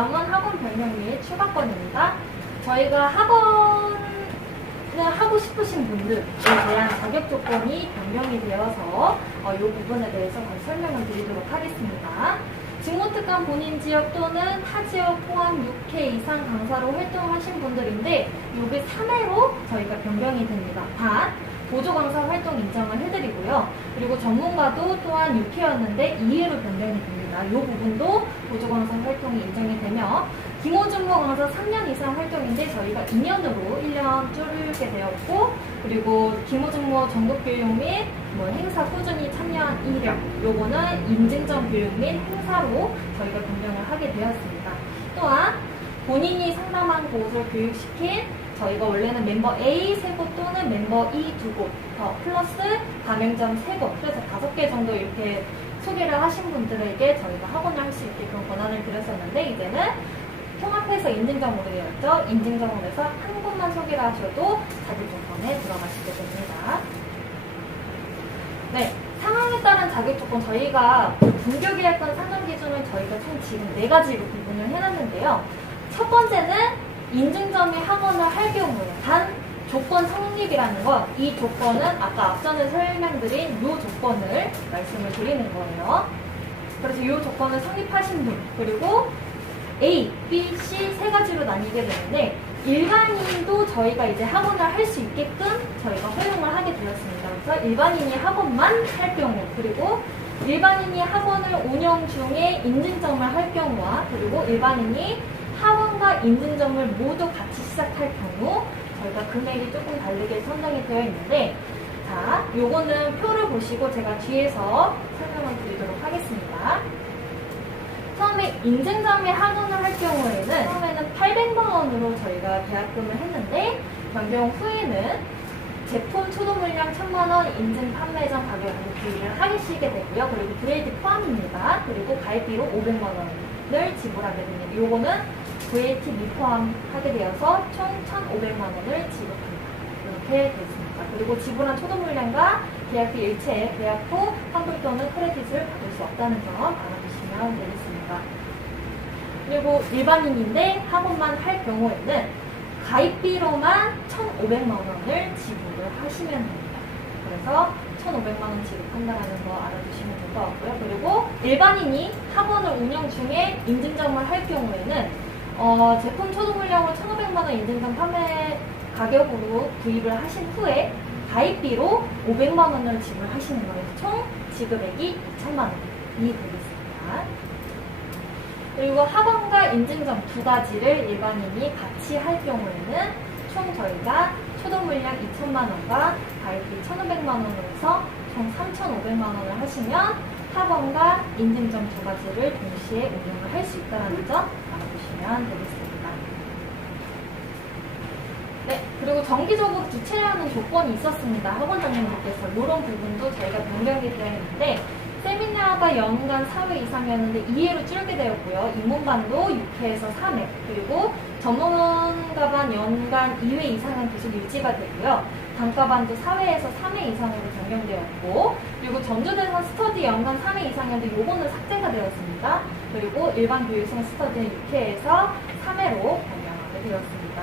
다음은 학원 변경 및 추가권입니다. 저희가 학원을 하고 싶으신 분들에 대한 자격 조건이 변경이 되어서 이 부분에 대해서 다시 설명을 드리도록 하겠습니다. 직무특강 본인 지역 또는 타 지역 포함 6회 이상 강사로 활동하신 분들인데 이게 3회로 저희가 변경이 됩니다. 단 보조 강사 활동 인정을 해드리고요. 그리고 전문가도 또한 6회였는데 2회로 변경이 됩니다. 이 부분도 보조 강사 활동이 인정이 되며 김호준모 강사 3년 이상 활동인데 저희가 2년으로 1년 줄이게 되었고, 그리고 김호준모 전국 교육 및 행사 꾸준히 참여한 이력, 요거는 인증점 교육 및 행사로 저희가 변경을 하게 되었습니다. 또한 본인이 상담한 곳을 교육시킨 저희가 원래는 멤버 A 3곳 또는 멤버 E 2곳 플러스 가맹점 3곳, 그래서 5개 정도 이렇게 소개를 하신 분들에게 저희가 학원을 할 수 있게 그런 권한을 드렸었는데, 이제는 통합해서 인증점으로 되었죠. 인증점으로 해서 한 곳만 소개를 하셔도 자격 조건에 들어가시게 됩니다. 네, 상황에 따른 자격 조건, 저희가 분교계약권 상담 기준을 저희가 총 지금 4가지로 구분을 해놨는데요. 첫 번째는 인증점이 학원을 할 경우에 단 조건 성립이라는 것, 이 조건은 아까 앞전에 설명드린 이 조건을 말씀을 드리는 거예요. 그래서 이 조건을 성립하신 분, 그리고 A, B, C 3가지로 나뉘게 되는데, 일반인도 저희가 이제 학원을 할 수 있게끔 저희가 허용을 하게 되었습니다. 그래서 일반인이 학원만 할 경우, 그리고 일반인이 학원을 운영 중에 인증점을 할 경우와, 그리고 일반인이 학원과 인증점을 모두 같이 시작할 경우 저희가 금액이 조금 다르게 선정이 되어 있는데, 자, 요거는 표를 보시고 제가 뒤에서 설명을 드리도록 하겠습니다. 처음에 인증점에 학원을 할 경우에는 처음에는 800만 원으로 저희가 계약금을 했는데, 변경 후에는 제품 초도 물량 1000만 원 인증 판매점 가격으로 구입을 하시게 되고요. 그리고 VAT 포함입니다. 그리고 가입비로 500만 원을 지불하게 됩니다. 요거는 VAT 미포함하게 되어서 총 1,500만 원을 지급합니다. 이렇게 됐습니다. 그리고 지불한 초도 물량과 계약비 일체에 계약 후 환불 또는 크레딧을 받을 수 없다는 점 알아두시면 되겠습니다. 그리고 일반인인데 학원만 할 경우에는 가입비로만 1,500만 원을 지불을 하시면 됩니다. 그래서 1,500만 원 지급한다는 거 알아두시면 될 것 같고요. 그리고 일반인이 학원을 운영 중에 인증점을 할 경우에는 제품 초도 물량으로 1,500만 원 인증점 판매 가격으로 구입을 하신 후에 가입비로 500만 원을 지불하시는 거예요. 총 지급액이 2,000만 원이 되겠습니다. 그리고 학원과 인증점 2가지를 일반인이 같이 할 경우에는 총 저희가 초도 물량 2,000만 원과 가입비 1,500만 원으로 해서 총 3,500만 원을 하시면 학원과 인증점 2가지를 동시에 운영을 할 수 있다는 점 알아두시면 되겠습니다. 네, 그리고 정기적으로 주최하는 조건이 있었습니다. 학원장님들께서 이런 부분도 저희가 변경이 되어 있는데, 세미나가 연간 4회 이상이었는데 2회로 줄게 되었고요. 입문반도 6회에서 3회, 그리고 전문가반 연간 2회 이상은 계속 유지가 되고요. 단과반도 4회에서 3회 이상으로 변경되었고, 그리고 전주대상 스터디 연간 3회 이상이었는데 요거는 삭제가 되었습니다. 그리고 일반 교육생 스터디는 6회에서 3회로 변경하게 되었습니다.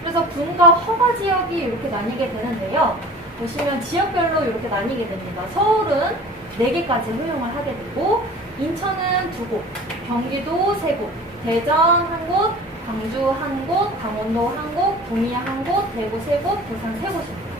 그래서 군과 허가 지역이 이렇게 나뉘게 되는데요. 보시면 지역별로 이렇게 나뉘게 됩니다. 서울은 4개까지 허용을 하게 되고, 인천은 2곳, 경기도 3곳, 대전 1곳, 광주 1곳, 강원도 1곳, 구미 1곳, 대구 3곳, 부산 3곳입니다.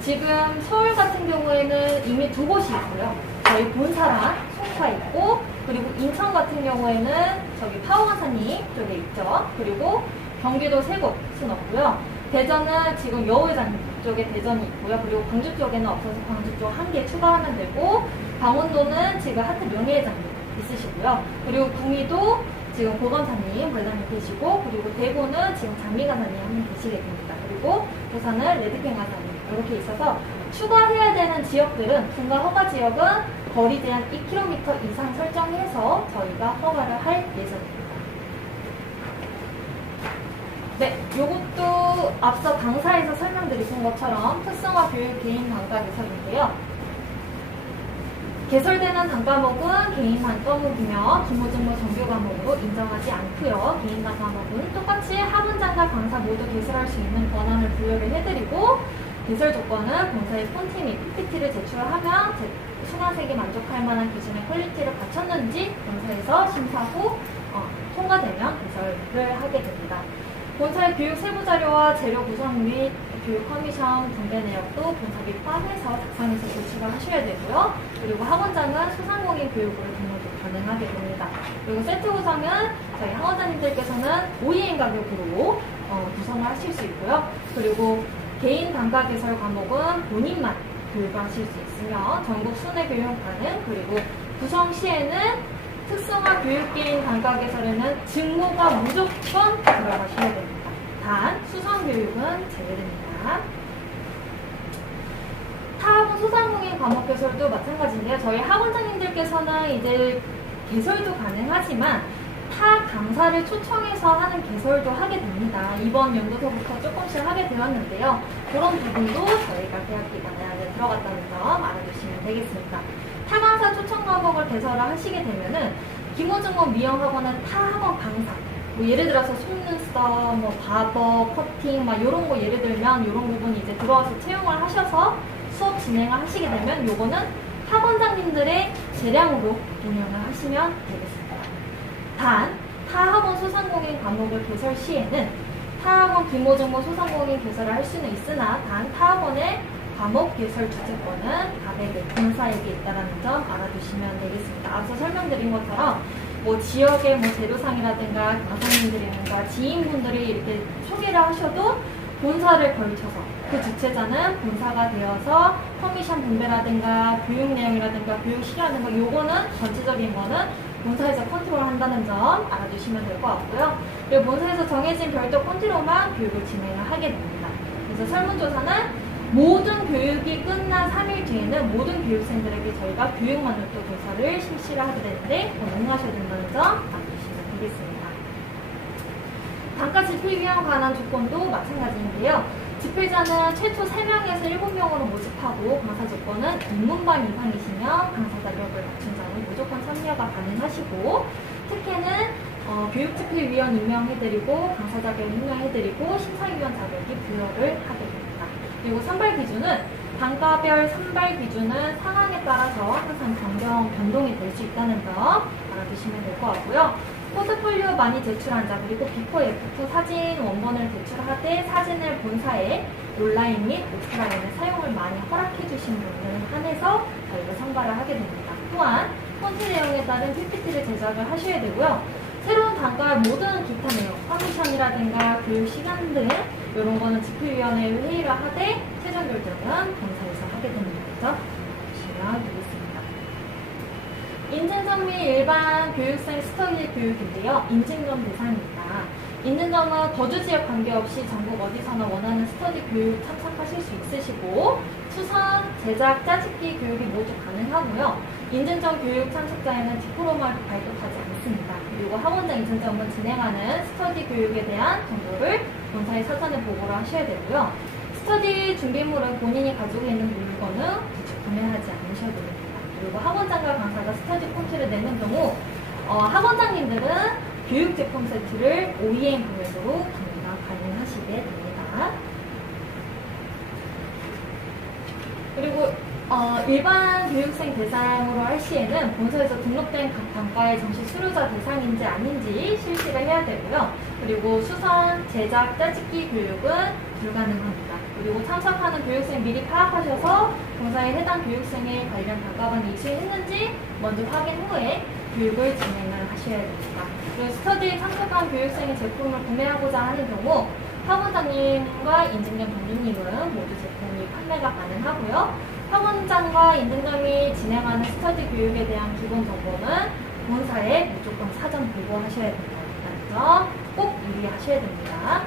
지금 서울 같은 경우에는 이미 2곳이 있고요. 저희 본사랑 송파 있고, 그리고 인천 같은 경우에는 저기 파워간사님 쪽에 있죠. 그리고 경기도 3곳은 없고요. 대전은 지금 여우회장 쪽에 대전이 있고요. 그리고 광주 쪽에는 없어서 광주 쪽 1개 추가하면 되고, 강원도는 지금 하트 명예회장님 있으시고요. 그리고 구미도 지금 고건사님 회장님 계시고, 그리고 대구는 지금 장미가사님 한 분 계시게 됩니다. 그리고 부산은 레드핑 가사님 이렇게 있어서 추가해야 되는 지역들은 군과 허가 지역은 거리 제한 2km 이상 설정해서 저희가 허가를 할 예정입니다. 네, 요것도 앞서 강사에서 설명드린 것처럼 특성화 교육 개인 강좌 개설인데요. 개설되는 단과목은 개인 단과목이며 기모증모 정규 과목으로 인정하지 않고요. 개인 단과목은 똑같이 학원장과 강사 모두 개설할 수 있는 권한을 부여를 해드리고 개설 조건은 본사의 폰트 및 PPT를 제출하면 수강생이 만족할 만한 기준의 퀄리티를 갖췄는지 본사에서 심사 후 통과되면 개설을 하게 됩니다. 본사의 교육 세부 자료와 재료 구성 및 교육 커미션 분배 내역도 본사비 포함해서 작성해서 제출을 하셔야 되고요. 그리고 학원장은 소상공인 교육으로 등록도 가능하게 됩니다. 그리고 세트 구성은 저희 학원장님들께서는 OEM 가격으로 구성을 하실 수 있고요. 그리고 개인 단과 개설 과목은 본인만 교육을 하실 수 있으며 전국 순회 교육 가능, 그리고 구성 시에는 특성화 교육개인 단과 개설에는 직무가 무조건 들어가셔야 됩니다. 단 수상 교육은 제외됩니다. 타학원 소상공인 과목 개설도 마찬가지인데요. 저희 학원장님들께서는 이제 개설도 가능하지만 타 강사를 초청해서 하는 개설도 하게 됩니다. 이번 연도서부터 조금씩 하게 되었는데요. 그런 부분도 저희가 계약 기간에 안에 들어갔다는 점 알아주시면 되겠습니다. 타 강사 초청 과목을 개설을 하시게 되면은 기모증원 미용학원은 타 학원 강사, 뭐 예를 들어서 속눈썹, 뭐 바버, 커팅, 막 이런 거 예를 들면 이런 부분이 이제 들어와서 채용을 하셔서 수업 진행을 하시게 되면 요거는 학원장님들의 재량으로 운영을 하시면 되겠습니다. 단, 타학원 소상공인 과목을 개설 시에는 타학원 기모증모 소상공인 개설을 할 수는 있으나 단 타학원의 과목 개설 주체권은 가백의 본사에게 있다는 점 알아두시면 되겠습니다. 앞서 설명드린 것처럼 뭐 지역의 뭐 재료상이라든가 강사님들이라든가 지인분들이 이렇게 소개를 하셔도 본사를 걸쳐서 그 주체자는 본사가 되어서 커미션 분배라든가 교육 내용이라든가 교육 시간이라든가 요거는 전체적인 거는 본사에서 컨트롤 한다는 점 알아두시면 될 것 같고요. 그리고 본사에서 정해진 별도 컨트롤만 교육을 진행을 하게 됩니다. 그래서 설문조사는 모든 교육이 끝난 3일 뒤에는 모든 교육생들에게 저희가 교육만족도 조사를 실시를 하게 되는데 응하셔야 된다는 점 알아두시면 되겠습니다. 단가 집필 위원 관한 조건도 마찬가지인데요. 집필자는 최초 3명에서 7명으로 모집하고 강사 조건은 입문반 이상이시며 강사 자격을 갖춘 자는 무조건 참여가 가능하시고 특혜는 교육집필위원 임명해드리고 강사 자격 임명해드리고 심사위원 자격이 부여를 하게 됩니다. 그리고 선발 기준은 단과별 선발 기준은 상황에 따라서 항상 변동이 될 수 있다는 점 알아두시면 될 것 같고요. 포트폴리오 많이 제출한 자 그리고 비포 애프터 사진 원본을 제출하되 사진을 본사에 온라인 및 오프라인에 사용을 많이 허락해 주신 분들을 한해서 저희가 선발을 하게 됩니다. 또한 폰트 내용에 따른 PPT를 제작을 하셔야 되고요. 새로운 단과의 모든 기타 내용, 커미션이라든가 교육 시간 등 이런 거는 집필위원회 회의를 하되 최종 결정은 본사에서 하게 되는 거죠. 보시면 되겠습니다. 인증점 및 일반 교육생 스터디 교육인데요. 인증점 대상입니다. 인증점은 거주 지역 관계없이 전국 어디서나 원하는 스터디 교육 참석하실 수 있으시고 수선, 제작, 짜집기 교육이 모두 가능하고요. 인증점 교육 참석자에는 디플로마를 발급하지 않습니다. 그리고 학원장 인증점은 진행하는 스터디 교육에 대한 정보를 본사에 사전에 보고를 하셔야 되고요. 스터디 준비물은 본인이 가지고 있는 물건은 굳이 구매하지 않으셔도 됩니다. 그리고 학원장과 강사가 스터디 폰트를 내는 경우 학원장님들은 교육 제품 세트를 OEM 금액으로 구매가 가능하시게 됩니다. 그리고 일반 교육생 대상으로 할 시에는 본사에서 등록된 각 단과의 정시 수료자 대상인지 아닌지 실시를 해야 되고요. 그리고 수선, 제작, 짜집기 교육은 불가능합니다. 그리고 참석하는 교육생 미리 파악하셔서 본사에 해당 교육생의 관련 단과반이 이수했는지 먼저 확인 후에 교육을 진행을 하셔야 됩니다. 그리고 스터디에 참석한 교육생이 제품을 구매하고자 하는 경우 학원장님과 인증점 동료님은 모두 제품이 판매가 가능하고요. 학원장과 인증점이 진행하는 스터디 교육에 대한 기본 정보는 본사에 무조건 사전 보고하셔야 된다는 점 꼭 유의하셔야 됩니다.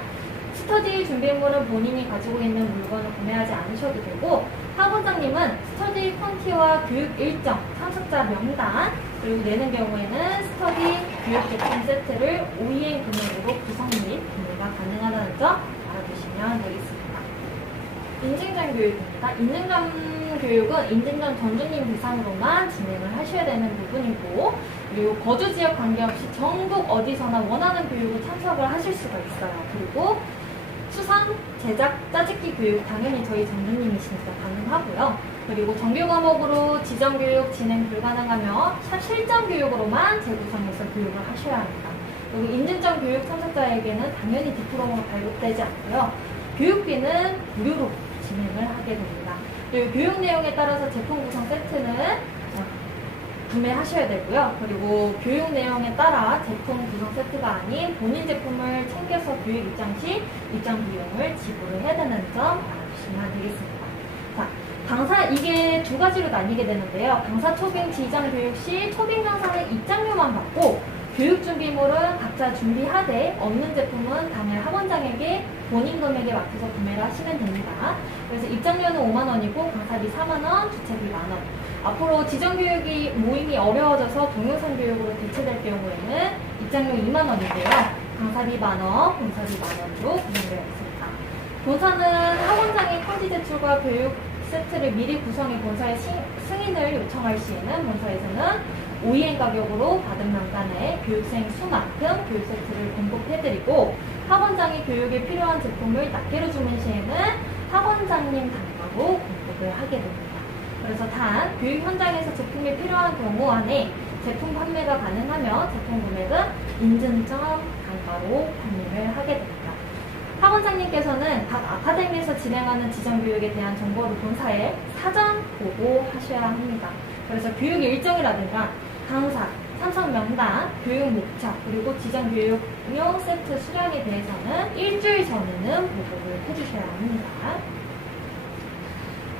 스터디 준비물은 본인이 가지고 있는 물건을 구매하지 않으셔도 되고 학원장님은 스터디 콘티와 교육 일정, 참석자 명단 그리고 내는 경우에는 스터디 교육 제품 세트를 OEM 금액으로 구성 및 구매가 가능하다는 점 알아두시면 되겠습니다. 인증전 교육입니다. 인증전 교육은 인증전 전주님 대상으로만 진행을 하셔야 되는 부분이고, 그리고 거주 지역 관계없이 전국 어디서나 원하는 교육을 참석을 하실 수가 있어요. 그리고 수상, 제작, 짜집기 교육 당연히 저희 전주님이시니까 가능하고요. 그리고 정규 과목으로 지정 교육 진행 불가능하며 실전 교육으로만 재구성해서 교육을 하셔야 합니다. 그리고 인증전 교육 참석자에게는 당연히 디플로마가 발급되지 않고요. 교육비는 무료로 진행을 하게 됩니다. 그리고 교육 내용에 따라서 제품 구성 세트는 구매하셔야 되고요. 그리고 교육 내용에 따라 제품 구성 세트가 아닌 본인 제품을 챙겨서 교육 입장 시 입장 비용을 지불을 해야 되는 점 알아주시면 되겠습니다. 자, 강사 이게 두 가지로 나뉘게 되는데요. 강사 초빙 지정 교육 시 초빙 강사는 입장료만 받고 교육 준비물은 각자 준비하되 없는 제품은 당일 학원장에게 본인 금액에 맞춰서 구매를 하시면 됩니다. 그래서 입장료는 5만원이고 강사비 4만원, 주최비 만원. 앞으로 지정교육이 모임이 어려워져서 동영상 교육으로 대체될 경우에는 입장료 2만원인데요. 강사비 만원, 본사비 만원으로 구성되어 있습니다. 본사는 학원장의 편지 제출과 교육 세트를 미리 구성해 본사에 승인을 요청할 시에는 본사에서는 OEM 가격으로 받은 명단에 교육생 수만큼 교육 세트를 공급해드리고 학원장이 교육에 필요한 제품을 낱개로 주문 시에는 학원장님 단가로 공급을 하게 됩니다. 그래서 단 교육 현장에서 제품이 필요한 경우 안에 제품 판매가 가능하며 제품 금액은 인증점 단가로 판매를 하게 됩니다. 학원장님께서는 각 아카데미에서 진행하는 지정교육에 대한 정보를 본사에 사전 보고하셔야 합니다. 그래서 교육 일정이라든가 강사, 참석 명단, 교육 목적, 그리고 지정교육용 세트 수량에 대해서는 일주일 전에는 보고를 해주셔야 합니다.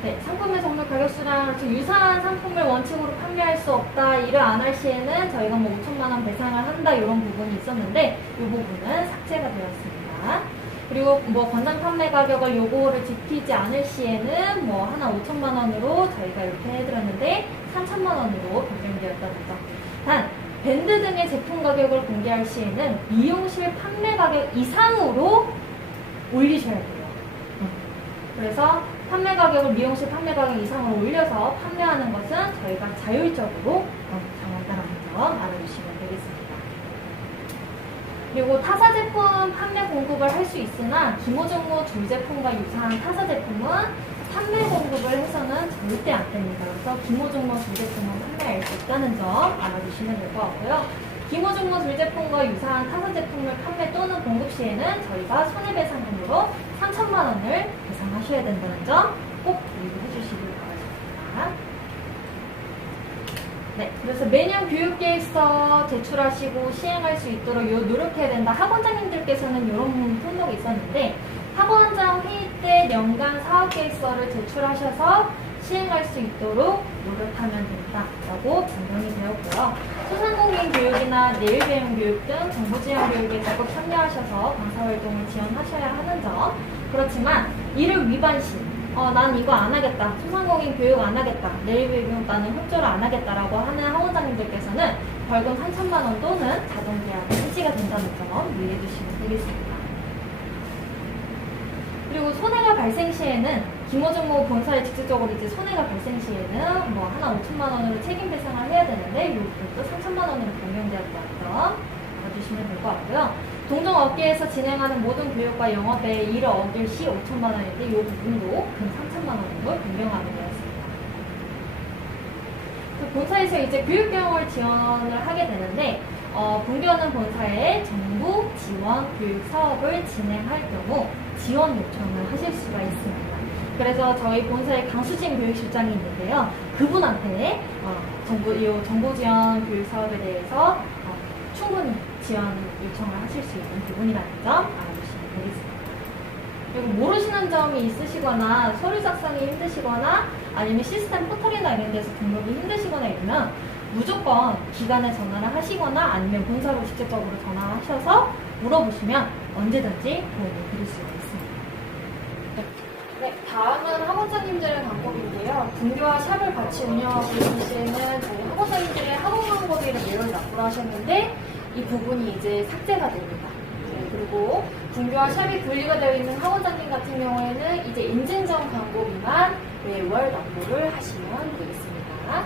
네, 상품의 종류, 가격 수량, 유사한 상품을 원칙으로 판매할 수 없다, 일을 안 할 시에는 저희가 뭐 5천만 원 배상을 한다 이런 부분이 있었는데 이 부분은 삭제가 되었습니다. 그리고 뭐 권장 판매 가격을 요구를 지키지 않을 시에는 뭐 하나 5천만 원으로 저희가 이렇게 해드렸는데 3천만 원으로 변경되었다는 점. 단 밴드 등의 제품 가격을 공개할 시에는 미용실 판매 가격 이상으로 올리셔야 돼요. 그래서 판매 가격을 미용실 판매 가격 이상으로 올려서 판매하는 것은 저희가 자율적으로 정한다는 점 알아주시면 되겠습니다. 그리고 타사 제품 판매 공급을 할 수 있으나 기모종모 줄 제품과 유사한 타사 제품은 판매 공급을 해서는 절대 안 됩니다. 그래서 기모종모 줄 제품은 판매할 수 있다는 점 알아주시면 될 것 같고요. 기모종모 줄 제품과 유사한 타사 제품을 판매 또는 공급 시에는 저희가 손해배상금으로 3천만 원을 배상하셔야 된다는 점 꼭 유의해 주시길 바랍니다. 네, 그래서 매년 교육계획서 제출하시고 시행할 수 있도록 노력해야 된다. 학원장님들께서는 이런 품목이 있었는데 학원장 회의 때 연간 사업계획서를 제출하셔서 시행할 수 있도록 노력하면 된다라고 변경이 되었고요. 소상공인 교육이나 내일배움 교육 등 정보지원 교육에 적극 참여하셔서 강사활동을 지원하셔야 하는 점. 그렇지만 이를 위반 시 난 이거 안 하겠다. 소상공인 교육 안 하겠다. 내일배움 나는 협조를 안 하겠다라고 하는 학원장님들께서는 벌금 3천만 원 또는 자동계약이 해지가 된다는 점 유의해 주시면 되겠습니다. 그리고 손해가 발생 시에는 기모종모 본사에 직접적으로 이제 손해가 발생 시에는 뭐 하나 5천만 원으로 책임 배상을 해야 되는데 이 부분도 3천만 원으로 변경되었다는 점 알아주시면 될 것 같고요. 동종업계에서 진행하는 모든 교육과 영업에 이를 어길 시 5천만 원인데 이 부분도 금 3천만 원으로 변경하게 되었습니다. 본사에서 이제 교육경험을 지원을 하게 되는데 분교는 본사에 정부 지원 교육 사업을 진행할 경우 지원 요청을 하실 수가 있습니다. 그래서 저희 본사에 강수진 교육실장이 있는데요. 그분한테 정부 지원 교육 사업에 대해서 충분히 지원 요청을 하실 수 있는 부분이라는 점 알아주시면 되겠습니다. 그리고 모르시는 점이 있으시거나 서류 작성이 힘드시거나 아니면 시스템 포털이나 이런 데서 등록이 힘드시거나 이러면 무조건 기관에 전화를 하시거나 아니면 본사로 직접적으로 전화하셔서 물어보시면 언제든지 도움을 드릴 수가 있습니다. 네, 다음은 학원장님들의 방법인데요. 분교와 샵을 같이 운영하고 있는 시에는 저희 학원장님들의 학원 광고비를 매월 납부를 하셨는데 이 부분이 이제 삭제가 됩니다. 네, 그리고 분교와 샵이 분리가 되어 있는 학원장님 같은 경우에는 이제 인증전 광고비만 매월 납부를 하시면 되겠습니다.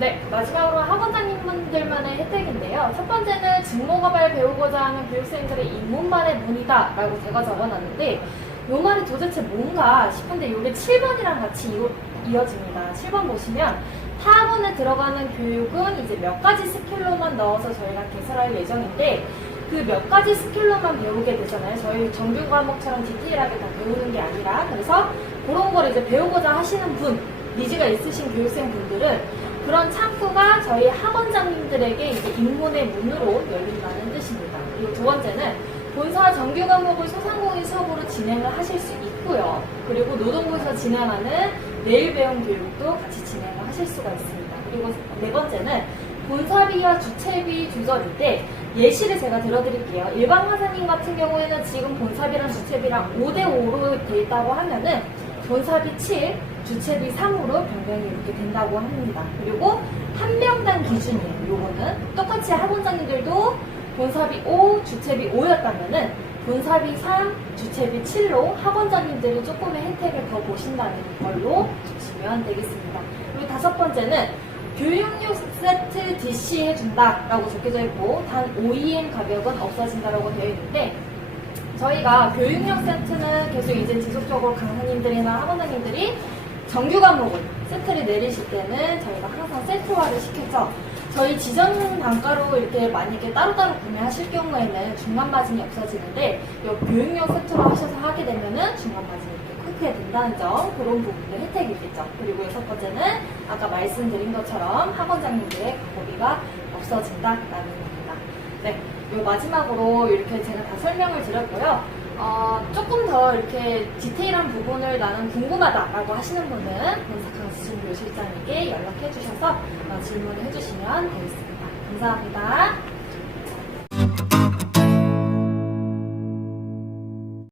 네, 마지막으로 학원장님분들만의 혜택인데요. 첫 번째는 직무가발 배우고자 하는 교육생들의 입문반의 문의다 라고 제가 적어놨는데 이 말이 도대체 뭔가 싶은데 이게 7번이랑 같이 이어집니다. 7번 보시면 타 학원에 들어가는 교육은 이제 몇 가지 스킬로만 넣어서 저희가 개설할 예정인데 그 몇 가지 스킬로만 배우게 되잖아요. 저희 정규 과목처럼 디테일하게 다 배우는 게 아니라 그래서 그런 걸 이제 배우고자 하시는 분, 니즈가 있으신 교육생분들은 그런 창구가 저희 학원장님들에게 이제 입문의 문으로 열린다는 뜻입니다. 그리고 두 번째는 본사 정규 과목을 소상공인 수업으로 진행을 하실 수 있고요. 그리고 노동부에서 진행하는 내일 배움 교육도 같이 진행을 하실 수가 있습니다. 그리고 네 번째는 본사비와 주체비 조절일 때 예시를 제가 들어드릴게요. 일반 강사님 같은 경우에는 지금 본사비랑 주체비랑 5대5로 돼 있다고 하면은 본사비 7, 주체비 3으로 변경이 이렇게 된다고 합니다. 그리고 한 명당 기준이에요. 요거는 똑같이 학원장님들도 본사비 5, 주체비 5였다면은 본사비 3, 주체비 7로 학원장님들이 조금의 혜택을 더 보신다는 걸로 보시면 되겠습니다. 그리고 다섯 번째는 교육용 세트 DC 해준다 라고 적혀져 있고 단 OEM 가격은 없어진다라고 되어 있는데 저희가 교육용 세트는 계속 이제 지속적으로 강사님들이나 학원장님들이 정규 과목을 세트를 내리실 때는 저희가 항상 세트화를 시켰죠. 저희 지정 단가로 이렇게 만약에 따로따로 구매하실 경우에는 중간 마진이 없어지는데 이 교육용 세트로 하셔서 하게 되면은 중간 마진이 이렇게 크게 된다는 점, 그런 부분도 혜택이겠죠. 그리고 여섯 번째는 아까 말씀드린 것처럼 학원장님들의 광고비가 없어진다라는 겁니다. 네, 요 마지막으로 이렇게 제가 다 설명을 드렸고요. 조금 더 이렇게 디테일한 부분을 나는 궁금하다라고 하시는 분은 본사 강수진 교실장에게 연락해 주셔서 질문을 해주시면 되겠습니다. 감사합니다.